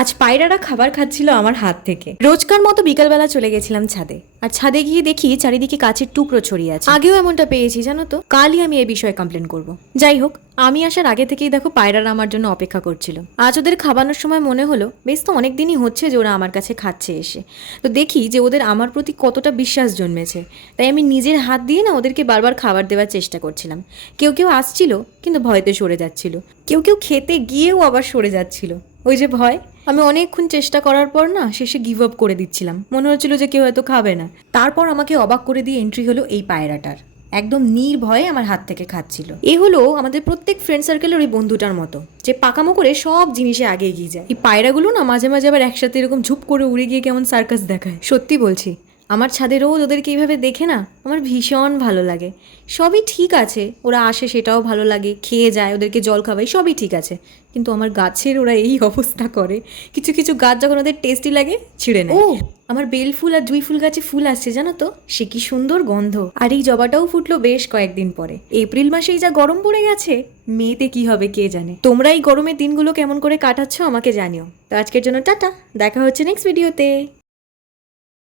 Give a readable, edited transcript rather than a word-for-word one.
আজ পায়রারা খাবার খাচ্ছিল আমার হাত থেকে। রোজকার মতো বিকালবেলা চলে গেছিলাম ছাদে, আর ছাদে গিয়ে দেখি চারিদিকে কাচের টুকরো ছড়িয়ে আছে। আগেও এমনটা পেয়েছি জানো তো, কালই আমি এই বিষয়ে কমপ্লেন করব। যাই হোক, আমি আসার আগে থেকেই দেখো পায়রারা আমার জন্য অপেক্ষা করছিল। আজ ওদের খাবানোর সময় মনে হলো বেশ তো অনেক দিনই হচ্ছে যে ওরা আমার কাছে খাচ্ছে এসে, তো দেখি যে ওদের আমার প্রতি কতটা বিশ্বাস জন্মেছে। তাই আমি নিজের হাত দিয়ে না ওদেরকে বারবার খাবার দেওয়ার চেষ্টা করছিলাম। কেউ কেউ আসছিল কিন্তু ভয়তে সরে যাচ্ছিল, কেউ কেউ খেতে গিয়েও আবার সরে যাচ্ছিল। ওই যে ভয়। আমি অনেকক্ষণ চেষ্টা করার পর না শেষে গিভ আপ করে দিচ্ছিলাম, মনে হচ্ছিল যে কেউ হয়তো খাবে না। তারপর আমাকে অবাক করে দিয়ে এন্ট্রি হলো এই পায়রাটার। একদম নির্ভয়ে আমার হাত থেকে খাচ্ছিল। এ হলো আমাদের প্রত্যেক ফ্রেন্ড সার্কেলের ওই বন্ধুটার মতো, যে পাকামো করে সব জিনিসে আগে এগিয়ে যায়। এই পায়রাগুলো না মাঝে মাঝে আবার একসাথে এরকম ঝুপ করে উড়ে গিয়ে কেমন সার্কাস দেখায়। সত্যি বলছি, আমার ছাদে রোজ ওদেরকে এইভাবে দেখে না আমার ভীষণ ভালো লাগে। সবই ঠিক আছে, ওরা আসে সেটাও ভালো লাগে, খেয়ে যায়, ওদেরকে জল খাওয়াই, সবই ঠিক আছে। কিন্তু আমার গাছের ওরা এই অবস্থা করে। কিছু কিছু গাছ যখন ওদের টেস্টি লাগে ছিঁড়ে নেয়। ও, আমার বেল ফুল আর জুঁই ফুল গাছে ফুল আসছে জানো তো, সে কি সুন্দর গন্ধ। আর এই জবাটাও ফুটলো বেশ কয়েকদিন পরে। এপ্রিল মাসেই যা গরম পড়ে গেছে, মেতে কি হবে কে জানে। তোমরা এই গরমের দিনগুলো কেমন করে কাটাচ্ছ আমাকে জানিও। তো আজকের জন্য টাটা, দেখা হচ্ছে নেক্সট ভিডিওতে।